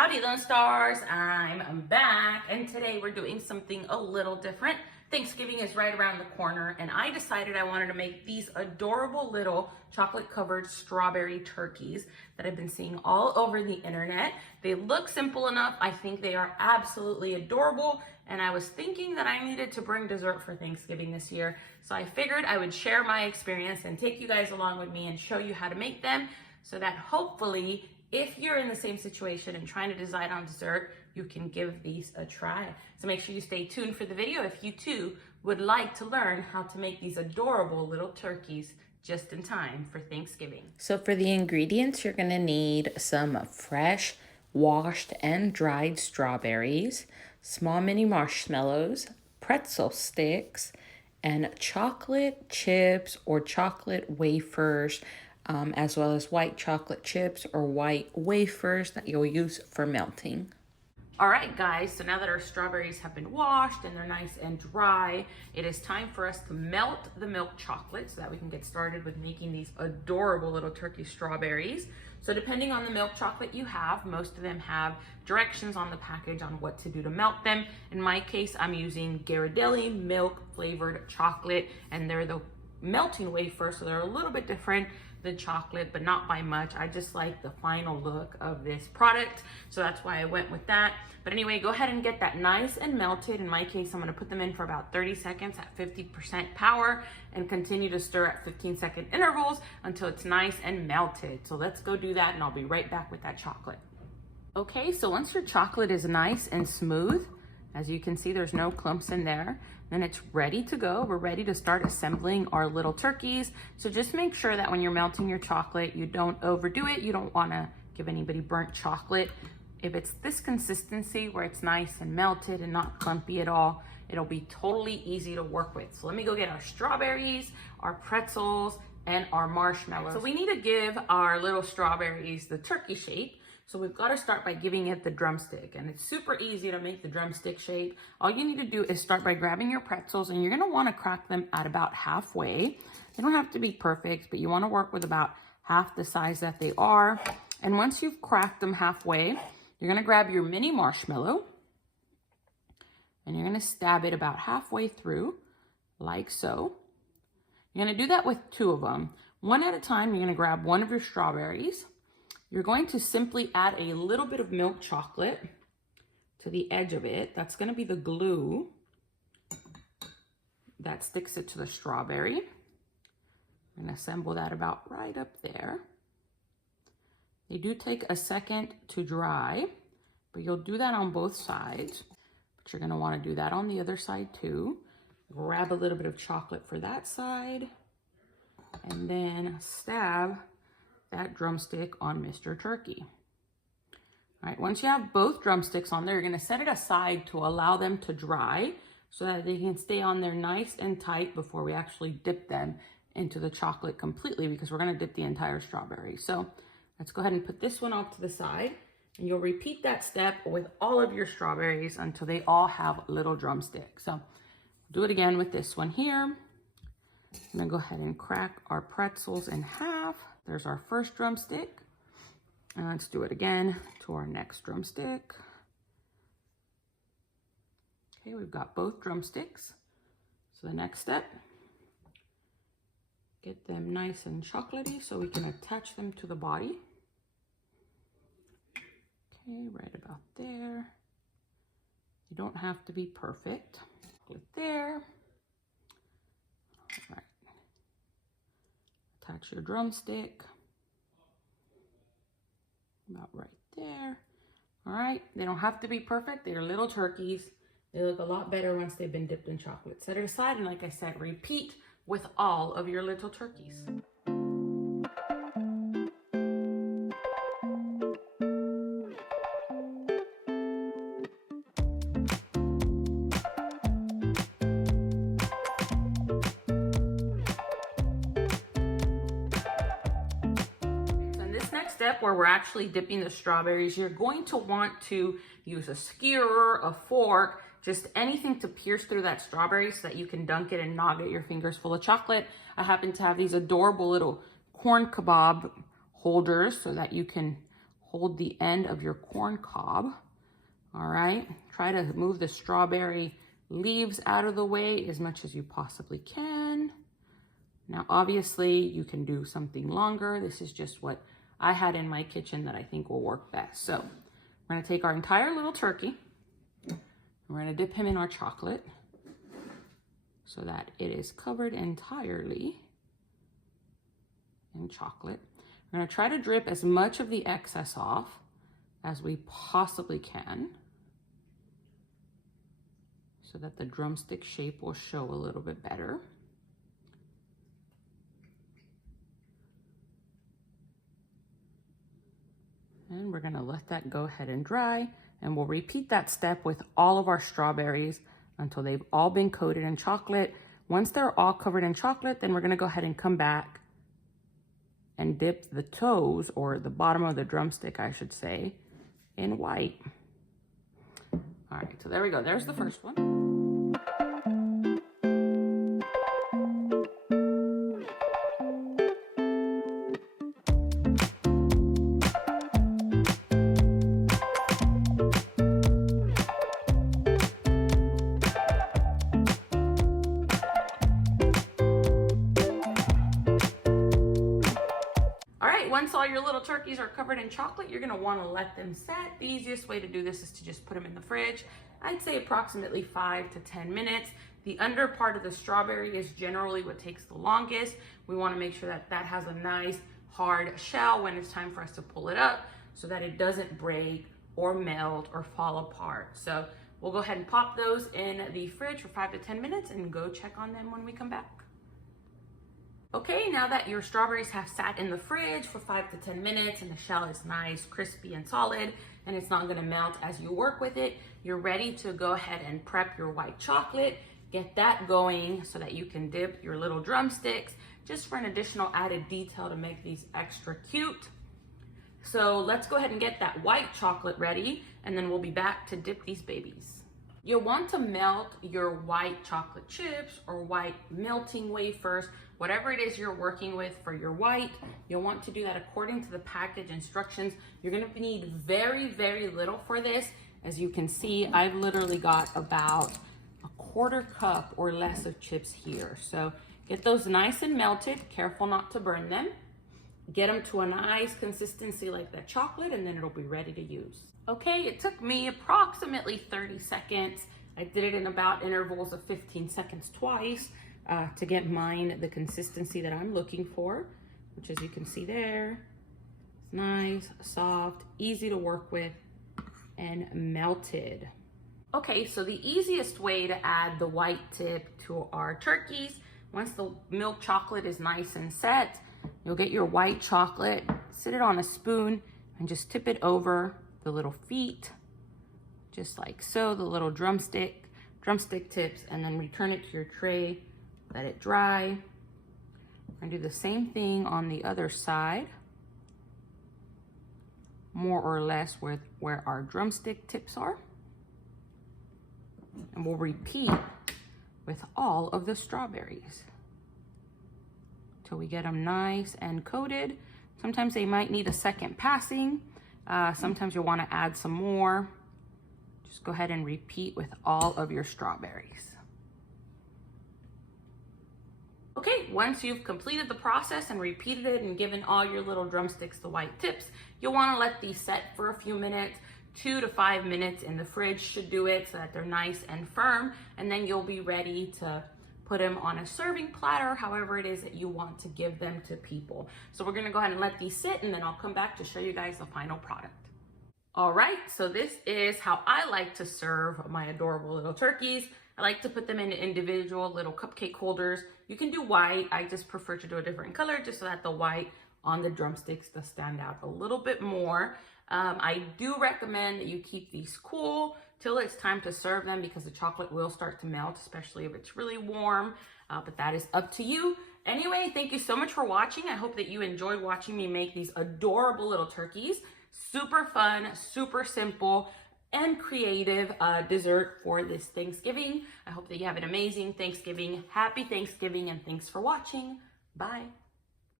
Howdy Lone Stars, I'm back, and today we're doing something a little different. Thanksgiving is right around the corner, and I decided I wanted to make these adorable little chocolate covered strawberry turkeys that I've been seeing all over the internet. They look simple enough. I think they are absolutely adorable, and I was thinking that I needed to bring dessert for Thanksgiving this year, so I figured I would share my experience and take you guys along with me and show you how to make them so that hopefully if you're in the same situation and trying to decide on dessert, you can give these a try. So make sure you stay tuned for the video if you too would like to learn how to make these adorable little turkeys just in time for Thanksgiving. So for the ingredients, you're gonna need some fresh, washed and dried strawberries, small mini marshmallows, pretzel sticks, and chocolate chips or chocolate wafers, as well as white chocolate chips or white wafers that you'll use for melting. All right, guys, so now that our strawberries have been washed and they're nice and dry, it is time for us to melt the milk chocolate so that we can get started with making these adorable little turkey strawberries. So depending on the milk chocolate you have, most of them have directions on the package on what to do to melt them. In my case, I'm using Ghirardelli milk flavored chocolate, and they're the melting wafers, so they're a little bit different than chocolate, but not by much. I just like the final look of this product, so that's why I went with that. But anyway, go ahead and get that nice and melted. In my case, I'm gonna put them in for about 30 seconds at 50% power and continue to stir at 15-second intervals until it's nice and melted. So let's go do that, and I'll be right back with that chocolate. Okay, so once your chocolate is nice and smooth, as you can see, there's no clumps in there, then it's ready to go. We're ready to start assembling our little turkeys. So just make sure that when you're melting your chocolate, you don't overdo it. You don't wanna give anybody burnt chocolate. If it's this consistency where it's nice and melted and not clumpy at all, it'll be totally easy to work with. So let me go get our strawberries, our pretzels, and our marshmallows. So we need to give our little strawberries the turkey shape. So we've got to start by giving it the drumstick, and it's super easy to make the drumstick shape. All you need to do is start by grabbing your pretzels, and you're going to want to crack them at about halfway. They don't have to be perfect, but you want to work with about half the size that they are. And once you've cracked them halfway, you're going to grab your mini marshmallow, and you're going to stab it about halfway through, like so. You're going to do that with two of them. One at a time, you're going to grab one of your strawberries. You're going to simply add a little bit of milk chocolate to the edge of it. That's going to be the glue that sticks it to the strawberry. I'm going to assemble that about right up there. They do take a second to dry, but you'll do that on both sides. But you're going to want to do that on the other side too. Grab a little bit of chocolate for that side, and then stab that drumstick on Mr. Turkey. All right, once you have both drumsticks on there, you're gonna set it aside to allow them to dry so that they can stay on there nice and tight before we actually dip them into the chocolate completely, because we're gonna dip the entire strawberry. So let's go ahead and put this one off to the side, and you'll repeat that step with all of your strawberries until they all have little drumsticks. So do it again with this one here. I'm gonna go ahead and crack our pretzels in half. There's our first drumstick. And let's do it again to our next drumstick. Okay, we've got both drumsticks. So the next step, get them nice and chocolatey so we can attach them to the body. Okay, right about there. You don't have to be perfect. Put there. All right. Attach your drumstick about right there. All right, they don't have to be perfect. They're little turkeys. They look a lot better once they've been dipped in chocolate. Set it aside, and like I said, repeat with all of your little turkeys. Step where we're actually dipping the strawberries, you're going to want to use a skewer, a fork, just anything to pierce through that strawberry so that you can dunk it and not get your fingers full of chocolate. I happen to have these adorable little corn kebab holders so that you can hold the end of your corn cob. All right, try to move the strawberry leaves out of the way as much as you possibly can. Now, obviously, you can do something longer. This is just what I had in my kitchen that I think will work best. So we're gonna take our entire little turkey. We're gonna dip him in our chocolate so that it is covered entirely in chocolate. We're gonna try to drip as much of the excess off as we possibly can so that the drumstick shape will show a little bit better. And we're gonna let that go ahead and dry, and we'll repeat that step with all of our strawberries until they've all been coated in chocolate. Once they're all covered in chocolate, then we're gonna go ahead and come back and dip the toes, or the bottom of the drumstick, I should say, in white. All right, so there we go. There's the first one. Once all your little turkeys are covered in chocolate, you're gonna wanna let them set. The easiest way to do this is to just put them in the fridge. I'd say approximately 5 to 10 minutes. The under part of the strawberry is generally what takes the longest. We wanna make sure that that has a nice hard shell when it's time for us to pull it up so that it doesn't break or melt or fall apart. So we'll go ahead and pop those in the fridge for 5 to 10 minutes and go check on them when we come back. Okay, now that your strawberries have sat in the fridge for 5 to 10 minutes and the shell is nice, crispy, and solid, and it's not gonna melt as you work with it, you're ready to go ahead and prep your white chocolate. Get that going so that you can dip your little drumsticks just for an additional added detail to make these extra cute. So let's go ahead and get that white chocolate ready, and then we'll be back to dip these babies. You'll want to melt your white chocolate chips or white melting wafers, whatever it is you're working with for your white. You'll want to do that according to the package instructions. You're gonna need very, very little for this. As you can see, I've literally got about a 1/4 cup or less of chips here. So get those nice and melted, careful not to burn them. Get them to a nice consistency like that chocolate, and then it'll be ready to use. Okay, it took me approximately 30 seconds. I did it in about intervals of 15 seconds twice to get mine the consistency that I'm looking for, which as you can see there, it's nice, soft, easy to work with, and melted. Okay, so the easiest way to add the white tip to our turkeys, once the milk chocolate is nice and set, you'll get your white chocolate, sit it on a spoon, and just tip it over the little feet, just like so, the little drumstick tips, and then return it to your tray, let it dry. And do the same thing on the other side, more or less with where our drumstick tips are. And we'll repeat with all of the strawberries till we get them nice and coated. Sometimes they might need a second passing. Sometimes you'll want to add some more. Just go ahead and repeat with all of your strawberries. Okay, once you've completed the process and repeated it and given all your little drumsticks the white tips, you'll want to let these set for a few minutes. 2 to 5 minutes in the fridge should do it so that they're nice and firm, and then you'll be ready to put them on a serving platter, however it is that you want to give them to people. So we're gonna go ahead and let these sit, and then I'll come back to show you guys the final product. All right, so this is how I like to serve my adorable little turkeys. I like to put them in individual little cupcake holders. You can do white, I just prefer to do a different color just so that the white on the drumsticks does stand out a little bit more. I do recommend that you keep these cool till it's time to serve them because the chocolate will start to melt, especially if it's really warm, but that is up to you. Anyway, thank you so much for watching. I hope that you enjoyed watching me make these adorable little turkeys. Super fun, super simple, and creative dessert for this Thanksgiving. I hope that you have an amazing Thanksgiving. Happy Thanksgiving, and thanks for watching. Bye.